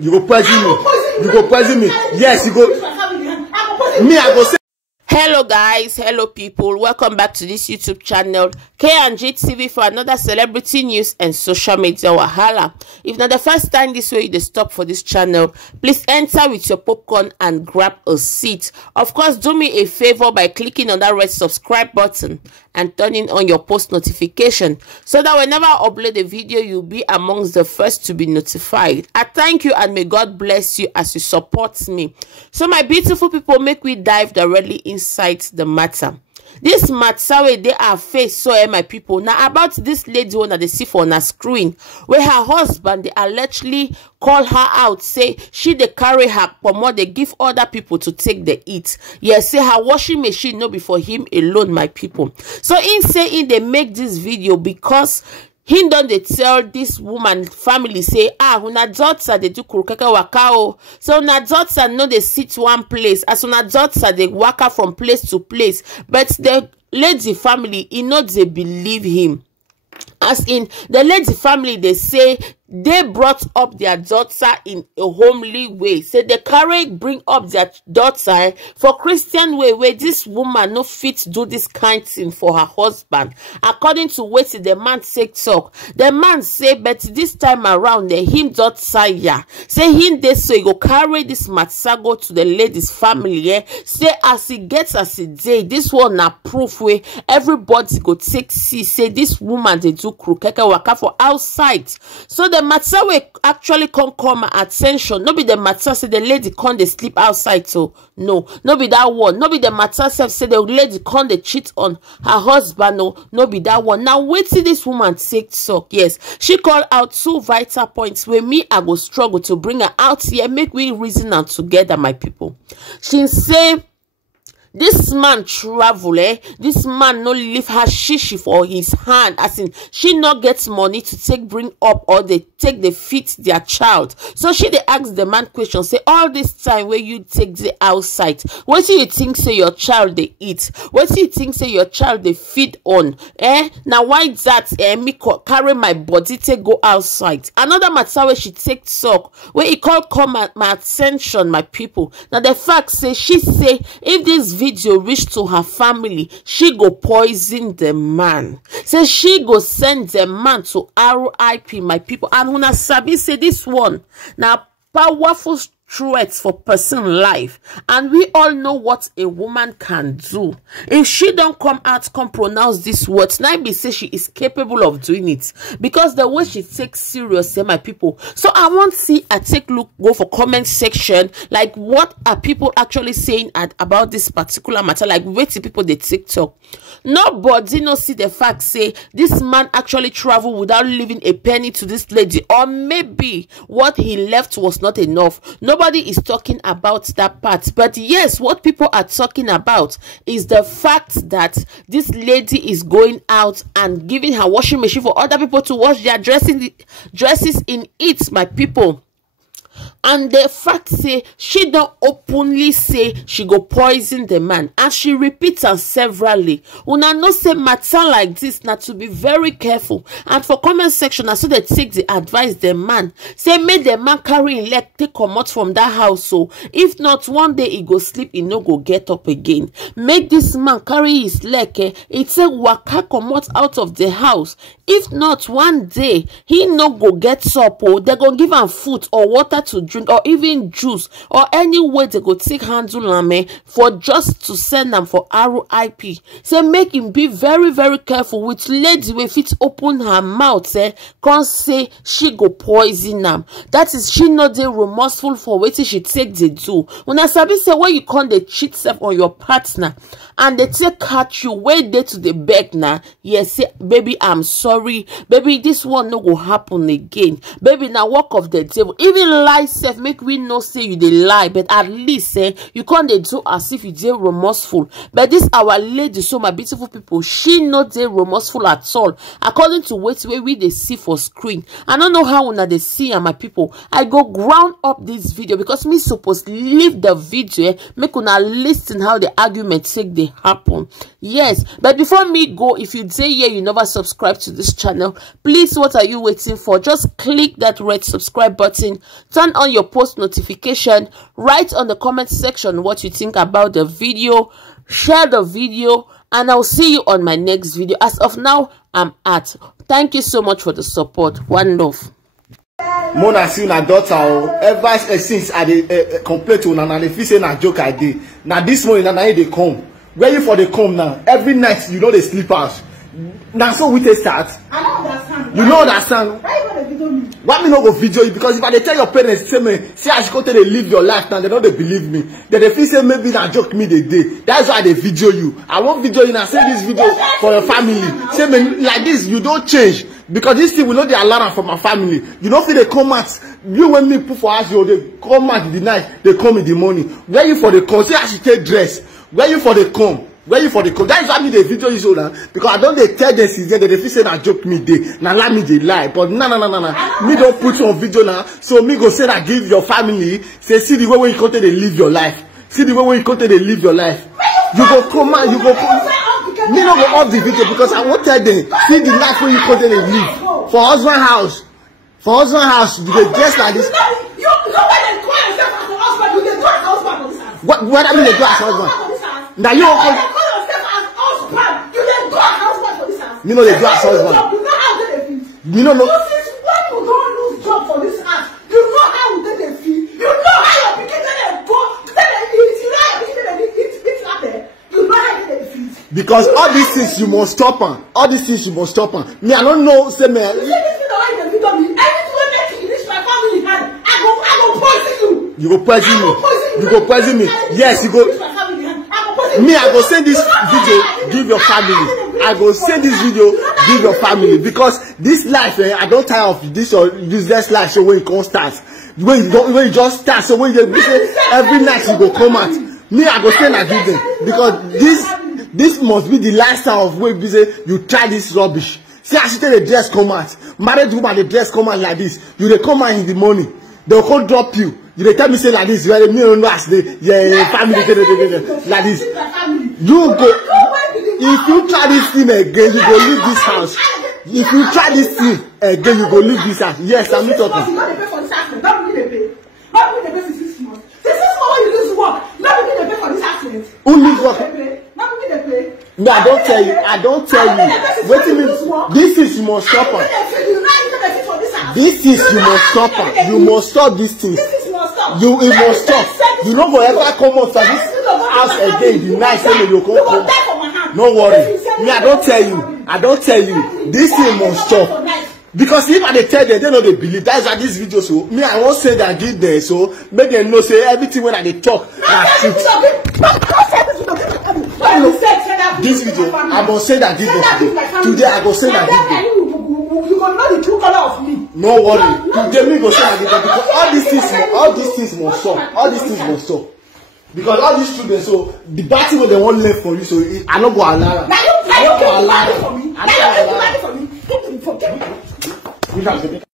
You go poison me. You go poison me. Yes, you go. Me, I go say. Hello guys, hello people, welcome back to this YouTube channel K&G TV for another celebrity news and social media wahala. If not the first time this way you stop for this channel, please enter with your popcorn and grab a seat. Of course, do me a favor by clicking on that red subscribe button and turning on your post notification so that whenever I upload a video, you'll be amongst the first to be notified. I thank you and may God bless you as you support me. So my beautiful people, make we dive directly inside the matter. This matter wey they are face so my people now about this lady one that they see for on a screen where her husband they allegedly call her out, say she they carry her more they give other people to take the eat. Yes, say her washing machine no be for him alone, my people. So in saying they make this video because he don dey tell this woman family say una daughter dey do kurukeke waka o, so una daughter no dey sit one place as una daughter dey waka from place to place, but the lady family no dey believe him. As in the lady family they say they brought up their daughter in a homely way. Say they bring up their daughter for Christian way where this woman no fit do this kind thing for her husband. According to what the man say talk, the man say but this time around him daughter yeah. Say him they so he go carry this matsago to the lady's family. Yeah. Say as he gets as he day, this one na proof where everybody go take see say this woman they do krukeke waka for outside. So the matter we actually come my attention. No be the matter say the lady can't they sleep outside. So no be that one. No be the matter say the lady can't they cheat on her husband. No be that one. Now wait till this woman take talk. Yes, she called out two vital points where me I go struggle to bring her out here. Make we reason and together, my people. She say this man travel, this man no leave her shishi for his hand, as in she not gets money to take bring up or they take the feed their child. So she they ask the man question, say all this time where you take the outside, what do you think say your child they eat? What do you think say your child they feed on? Now why that me carry my body to go outside? Another matter where she take talk where it come my attention, my people. Now the fact say she say if this video reach to her family, she go poison the man. Say she go send the man to RIP, my people. And when I sabi say this one now powerful threats for person life, and we all know what a woman can do. If she don't come out come pronounce this words, now be say she is capable of doing it because the way she takes serious, my people. So I want to see I take look go for comment section, like what are people actually saying about this particular matter, like wait till people they TikTok. Nobody no see the fact say this man actually traveled without leaving a penny to this lady, or maybe what he left was not enough. Nobody is talking about that part, but yes, what people are talking about is the fact that this lady is going out and giving her washing machine for other people to wash their dresses in it, my people. And the fact say she don't openly say she go poison the man, and she repeats her severally. Una no say matter like this not to be very careful. And for comment section, I saw they take the advice the man say make the man carry him leg take come out from that house. So if not one day he go sleep, he no go get up again. Make this man carry his leg, he take waka come out of the house. If not one day he no go get up, or they go give him food or water to drink, or even juice, or any way they go take handle am for just to send them for RIP. So make him be very very careful with lady wey fit open her mouth can't say she go poison them. That is she not dey remorseful for wetin she take they do. When I sabi say when you can't they cheat self on your partner and they take catch you way dey to the beg now, yes, say baby I'm sorry, baby this one no go happen again, baby now work of the devil. Even lie self make we no say you dey lie, but at least you can't dey do as if you dey remorseful. But this our lady, so my beautiful people, she not dey remorseful at all according to what we they see for screen. I don't know how una they see my people. I go ground up this video because me supposed leave the video make una listen how the argument take they happen. Yes, but before me go, if you say yeah you never subscribe to this channel, please what are you waiting for? Just click that red subscribe button, turn on on your post notification. Write on the comment section what you think about the video. Share the video, and I'll see you on my next video. As of now, I'm out. Thank you so much for the support. One love. Mona see una daughter ever since I dey complain to una, and if you say na joke I did. Now this morning na they come. Where you for the come now? Every night you know they sleep house. Now so we take start. I don't understand. You don't understand. Why you gonna video me? Why me not go video you? Because if I dey tell your parents say me, see as you go to they live your life now, they don't believe me. They feel say maybe na joke me they day. That's why they video you. I won't video you now. Say this video for your family. Say me like this, you don't change. Because this thing will not the alarm for my family. You don't feel they come out. You when me put for us, they come out in the night, they come in the morning. Where you for the come? See as you take dress. Where you for the come? Where you for the come? That is why me the video is older. Because I don't they tell them since they feel say that joke me day. Now let me they lie. But no. Me don't put on video now. So me go say that give your family. Say see the way when you come to they live your life. See the way when you come to they live your life. You go come out. You go come. Me no go off the video because I won't tell them. See the life when you come to they live. For husband house. For husband house, you dey dress like this. You know when they call yourself as a husband, you dey do as husband for this house. What I mean they do as husband? Now you call yourself as husband, you dey do as husband for this house. Me know they do as husband. You know how they feel. Me no know. Since when you don't lose job for this house, you know how they feel. You know how your pikin dey go, they eat. You know how your pikin dey eat out there. You know how they feel. Because all these things you must stop on. All these things you must stop on. Me I don't know. Say me. You go poison me. You go poison me. Yes, you go. Me, I go send this video, give your family. I go send this video, give your family. Because this life, I don't tire of this or useless life. So when it comes start, when you just start, so when you say every night you go come out. Me, I go send that video because this must be the last time of when you try this rubbish. See, I should tell the dress come out. Married woman, the dress come out like this. You they come out in the morning. They'll come drop you. You they tell me say like this. You me don't know as the family like this. You go. If you try this thing again, you go leave this house. If you try this thing again, you go leave this house. Yes, I'm not talking. Who needs work? No, I don't tell you. I don't tell you. Wait a minute. This is you must stop her. This is you must stop her. You must stop these things. You must stop. You don't go ever come out for this house again. The night when you come. No worry. Me, I don't tell you. I don't tell you. This thing must stop. Because if I tell them, they know they believe. That's why this video. So me, I won't say that give them. So make them know say everything when I talk. This video, I gonna say that give them today. I gonna say that give them. You gonna know the true color of me. No worry. Today me go say that give them because all these things must stop. All these things must stop. Because all these children, so the batty what they want left for you, so I not go allow. Now you for me. I not go allow.